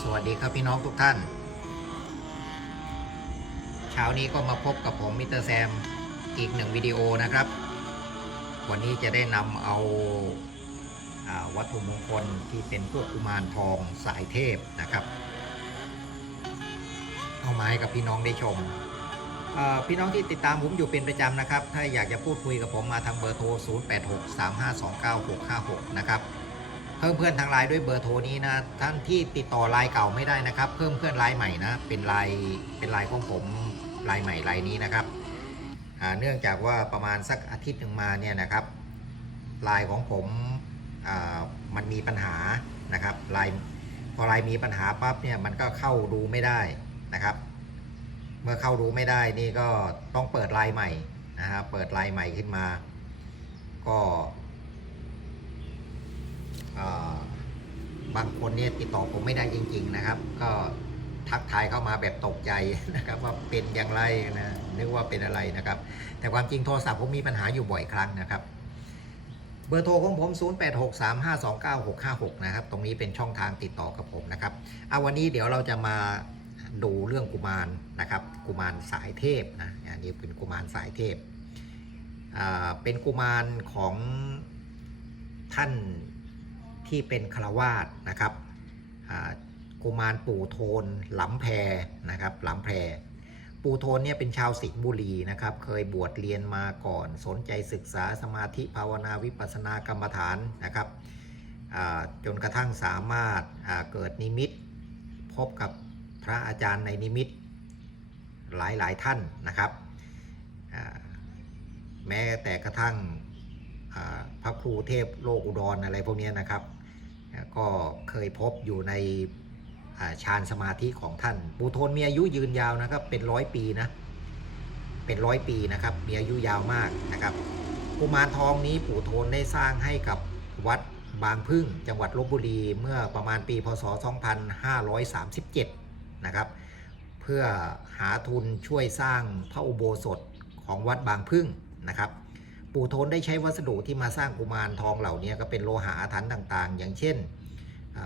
สวัสดีครับพี่น้องทุกท่าน เช้านี้ก็มาพบกับผมมิสเตอร์แซมอีกหนึ่งวิดีโอนะครับ วันนี้จะได้นำเอาอาวัตถุมงคลที่เป็นพวกกุมารทองสายเทพนะครับ เอามาให้กับพี่น้องได้ชม พี่น้องที่ติดตามผมอยู่เป็นประจำนะครับ ถ้าอยากจะพูดคุยกับผมมาทางเบอร์โทร 0863529656 นะครับ เพิ่มเพื่อนทางไลน์ด้วยเบอร์โทรนี้นะท่านที่ติดต่อไลน์เก่าไม่ได้นะครับ เพิ่มเพื่อนไลน์ใหม่นะเป็นไลน์เป็นไลน์ของผมไลน์ใหม่ไลน์นี้นะครับเนื่องจากว่าประมาณสักอาทิตย์หนึ่งมาเนี่ยนะครับไลน์ของผมมันมีปัญหานะครับไลน์พอไลน์มีปัญหาปั๊บเนี่ยมันก็เข้าดูไม่ได้นะครับ เมื่อเข้าดูไม่ได้นี่ก็ต้องเปิดไลน์ใหม่นะฮะเปิดไลน์ใหม่ขึ้นมา ก็ บางคนเนี่ยติดต่อผมไม่ได้จริง ๆนะครับ ก็ทักทายเข้ามาแบบตกใจนะครับ ว่าเป็นอย่างไรนะนึกว่าเป็นอะไรนะครับ แต่ความจริงโทรศัพท์ผมมีปัญหาอยู่บ่อยครั้งนะครับ เบอร์โทรของผม 0863529656 นะครับ ตรงนี้เป็นช่องทางติดต่อกับผมนะครับเอาวันนี้เดี๋ยวเราจะมาดูเรื่องกุมารนะครับ กุมารสายเทพนะอันนี้เป็นกุมารสายเทพเป็นกุมารของท่าน ที่เป็นคารวาสนะครับกุมารปู่โทนหลำแพรนะครับหลำแพรปู่โทนเนี่ยเป็นชาวสิงห์บุรีนะครับ เคยบวชเรียนมาก่อน สนใจศึกษาสมาธิภาวนาวิปัสสนากรรมฐานนะครับจนกระทั่งสามารถเกิดนิมิต พบกับพระอาจารย์ในนิมิตหลายหลายท่านนะครับแม้แต่กระทั่งพระครูเทพโลกอุดรอะไรพวกนี้นะครับ ก็เคยพบอยู่ในฌานสมาธิของท่าน ปูโทนมีอายุยืนยาวนะครับ เป็นร้อยปีนะ เป็นร้อยปีนะครับ มีอายุยาวมากนะครับกุมารทองนี้ปู่โทนได้สร้างให้กับวัดบางพึ่งจังหวัดลบบุรีเมื่อประมาณปีพศ 2537 นะครับ เพื่อหาทุนช่วยสร้างพระอุโบสถของวัดบางพึ่งนะครับ ปู่โทนได้ใช้วัสดุที่มาสร้างกุมารทองเหล่านี้ก็เป็นโลหะอาถรรพ์ต่างๆ อย่างเช่น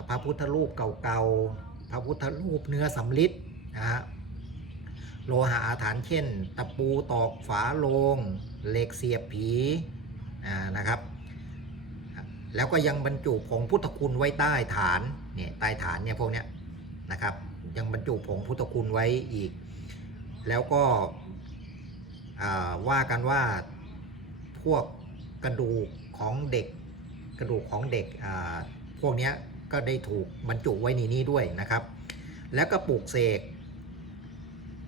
พระพุทธรูปเก่าๆ พระพุทธรูปเนื้อสำริดนะฮะโลหะอาถรรพ์เช่น ตะปูตอกฝาโลง เหล็กเสียบผีนะครับ แล้วก็ยังบรรจุผงพุทธคุณไว้ใต้ฐานเนี่ยใต้ฐานเนี่ยพวกเนี้ยนะครับยังบรรจุผงพุทธคุณไว้อีก แล้วก็ว่ากันว่าพวกกระดูกของเด็กกระดูกของเด็กพวกเนี้ย ก็ได้ถูกบรรจุไว้ในนี้ด้วยนะครับ แล้วก็ปลูกเสก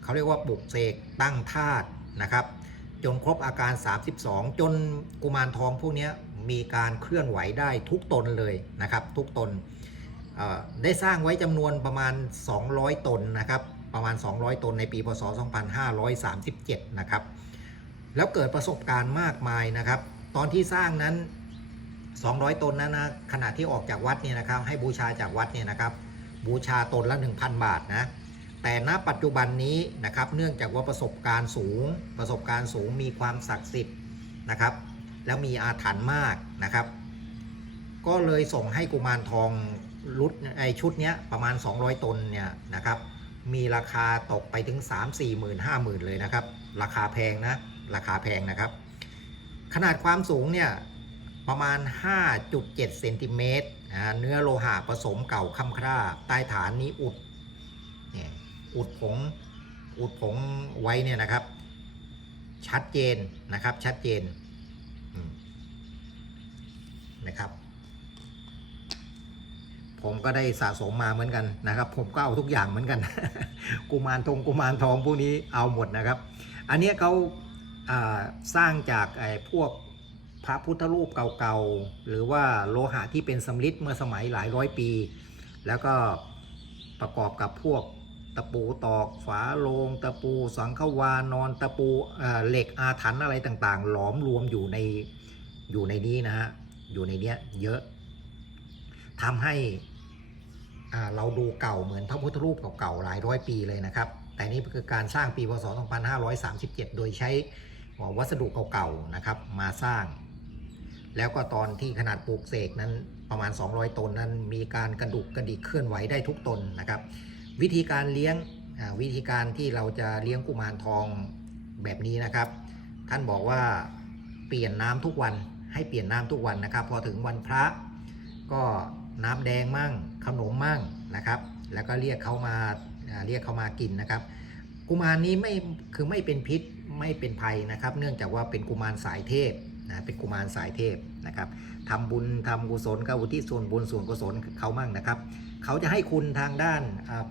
เขาเรียกว่าปลูกเสกตั้งธาตุนะครับ จนครบอาการ 32 จนกุมารทองพวกนี้มีการเคลื่อนไหวได้ทุกตนเลยนะครับ ทุกตนได้สร้างไว้จำนวนประมาณ 200 ตนนะครับ ประมาณ 200 ตนในปีพศ 2537 นะครับ แล้วเกิดประสบการณ์มากมายนะครับ ตอนที่สร้างนั้น 200 ตนนั้นนะขณะที่ออกจากวัดเนี่ยนะครับ ให้บูชาจากวัดเนี่ยนะครับ บูชาตนละ 1,000 บาทนะ แต่ณปัจจุบันนี้นะครับ เนื่องจากว่าประสบการณ์สูง ประสบการณ์สูงมีความศักดิ์สิทธิ์นะครับ แล้วมีอาถรรพ์มากนะครับ ก็เลยส่งให้กุมารทองรุดไอชุดเนี้ยประมาณ 200 ตนเนี่ยนะครับมีราคาตกไปถึง 3 4หมื่นห้าหมื่นเลยนะครับ ราคาแพงนะ ราคาแพงนะครับ ขนาดความสูงเนี่ย ประมาณ 5.7 เซนติเมตรเนื้อโลหะผสมเก่าค่ำคร่า ใต้ฐานนี้อุดเนี่ยอุดผงอุดผงไว้เนี่ยนะครับ ชัดเจนนะครับชัดเจนนะครับ ผมก็ได้สะสมมาเหมือนกันนะครับ ผมก็เอาทุกอย่างเหมือนกัน กุมารทองกุมารทองพวกนี้เอาหมดนะครับ อันนี้เขาอ่าสร้างจากไอ้พวก พระพุทธรูปเก่าๆ หรือว่าโลหะที่เป็นสำริดเมื่อสมัยหลายร้อยปี แล้วก็ประกอบกับพวกตะปูตอกฝาโลง ตะปูสังขวานอนตะปูเเหล็กอาถรรพ์อะไรต่างๆ หลอมรวมอยู่ในอยู่ในนี้นะฮะอยู่ในเนี้ยเยอะทำให้เราดูเก่าเหมือนพระพุทธรูปเก่าๆหลายร้อยปีเลยนะครับ แต่นี่คือการสร้างปีพศ 2537 โดยใช้วัสดุเก่าๆนะครับมาสร้าง แล้วก็ตอนที่ขนาดปลูกเสกนั้นประมาณ 200 ตนนั้น มีการกระดุกกระดิกเคลื่อนไหวได้ทุกตนนะครับ วิธีการเลี้ยงวิธีการที่เราจะเลี้ยงกุมารทองแบบนี้นะครับ ท่านบอกว่าเปลี่ยนน้ำทุกวันให้เปลี่ยนน้ำทุกวันนะครับ พอถึงวันพระก็น้ำแดงมั่งขนมมั่งนะครับ แล้วก็เรียกเขามาอ่าเรียกเขามากินนะครับ กุมารนี้ไม่คือไม่เป็นพิษไม่เป็นภัยนะครับ เนื่องจากว่าเป็นกุมารสายเทพ นะเป็นกุมารสายเทพนะครับทำบุญทำกุศลก็อุทิศส่วนบุญส่วนกุศลเขามั่งนะครับ เขาจะให้คุณทางด้าน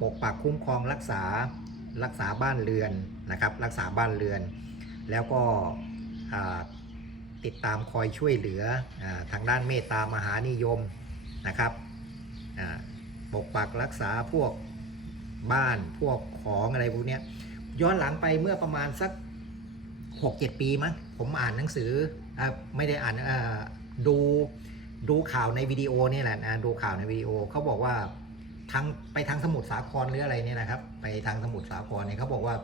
ปกปักคุ้มครองรักษารักษาบ้านเรือนนะครับ รักษาบ้านเรือน แล้วก็ติดตามคอยช่วยเหลืออทางด้านเมตตามหานิยมนะครับปกปักรักษาพวกบ้านพวกของอะไรพวกเนี้ยย้อนหลังไปเมื่อประมาณสัก 6-7 ปีมั้งผมอ่านหนังสือ ไม่ได้อ่านดูดูข่าวในวิดีโอนี่แหละนะดูข่าวในวิดีโอเขาบอกว่าทางไปทางสมุทรสาครหรืออะไรเนี่ยนะครับ ไปทางสมุทรสาครเนี่ยเขาบอกว่า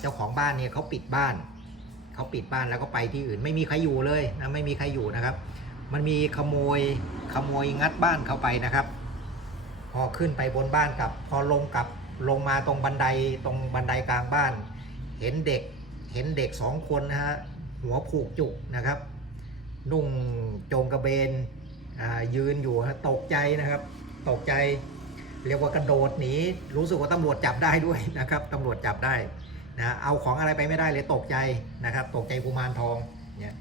เจ้าของบ้านเนี่ยเขาปิดบ้านเขาปิดบ้านแล้วก็ไปที่อื่น ไม่มีใครอยู่เลยนะไม่มีใครอยู่นะครับ มันมีขโมยขโมยงัดบ้านเข้าไปนะครับ พอขึ้นไปบนบ้านกับ พอลงกลับลงมาตรงบันไดตรงบันไดกลางบ้าน เห็นเด็กเห็นเด็กสองคนนะฮะ หัวผูกจุกนะครับ นุ่งโจงกระเบนยืนอยู่ตกใจนะครับ ตกใจ เรียกว่ากระโดดหนีรู้สึกว่าตำรวจจับได้ด้วยนะครับตำรวจจับได้นะเอาของอะไรไปไม่ได้เลยตกใจนะครับ ตกใจกุมารทองเนี่ย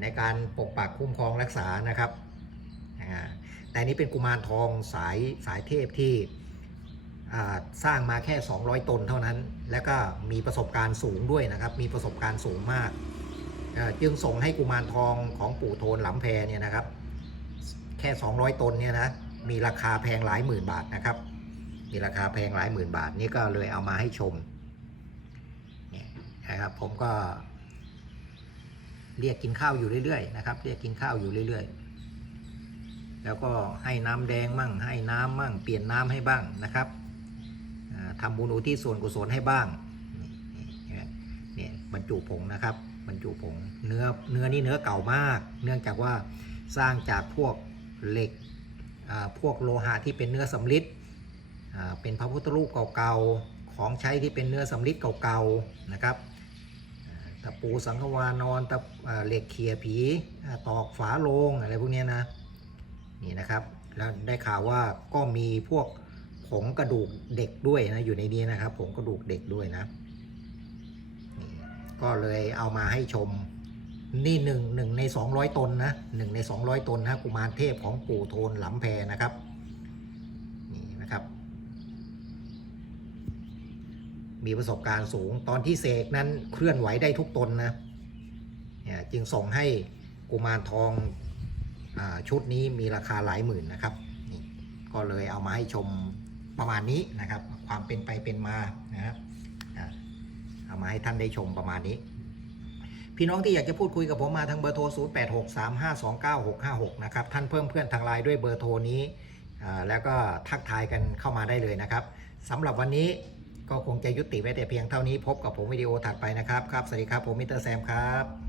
ในการปกปักคุ้มครองรักษานะครับแต่นี่เป็นกุมารทองสายสายเทพที่สร้างมาแค่ 200 ตนเท่านั้น แล้วก็มีประสบการณ์สูงด้วยนะครับ มีประสบการณ์สูงมาก จึงส่งให้กุมารทองของปู่โทนหลำแพเนี่ยนะครับ แค่ 200 ตนเนี่ยนะมีราคาแพงหลายหมื่นบาทนะครับ มีราคาแพงหลายหมื่นบาทนี่ก็เลยเอามาให้ชมนี่นะครับผมก็ เรียกกินข้าวอยู่เรื่อยๆนะครับ เรียกกินข้าวอยู่เรื่อยๆ แล้วก็ให้น้ำแดงมั่ง ให้น้ำมั่ง เปลี่ยนน้ำให้บ้างนะครับอ่าทำบุญอุทิศส่วนกุศลให้บ้างนี่นี่เนี่ยบรรจุผงนะครับ บรรจุผงเนื้อเนื้อนี่เนื้อเก่ามาก เนื่องจากว่าสร้างจากพวกเหล็กพวกโลหะที่เป็นเนื้อสำริดเป็นพระพุทธรูปเก่าๆของใช้ที่เป็นเนื้อสำริดเก่าๆนะครับตะปูสังฆวานอนตะเหล็กเขี่ยผีตอกฝาโลงอะไรพวกนี้นะนี่นะครับแล้วได้ข่าวว่าก็มีพวกผงกระดูกเด็กด้วยนะอยู่ในนี้นะครับผงกระดูกเด็กด้วยนะ ก็เลยเอามาให้ชม นี่หนึ่งหนึ่งใน200ตนนะหนึ่งใน200ตนนะกุมารเทพของปู่โทนหลำแพนะครับ นี่นะครับ มีประสบการณ์สูงตอนที่เสกนั้นเคลื่อนไหวได้ทุกตนนะเนี่ยจึงส่งให้กุมารทองอชุดนี้มีราคาหลายหมื่นนะครับนี่ก็เลยเอามาให้ชมประมาณนี้นะครับ ความเป็นไปเป็นมานะครับ เอามาให้ท่านได้ชมประมาณนี้ พี่น้องที่อยากจะพูดคุยกับผมมาทางเบอร์โทร 0 8 6 3 5 2 9 6 5 6 นะครับ ท่านเพิ่มเพื่อนทางไลน์ด้วยเบอร์โทรนี้ แล้วก็ทักทายกันเข้ามาได้เลยนะครับสำหรับวันนี้ก็คงจะยุติไว้แต่เพียงเท่านี้พบกับผมวิดีโอถัดไปนะครับ ครับ สวัสดีครับ ผมมิสเตอร์แซมครับ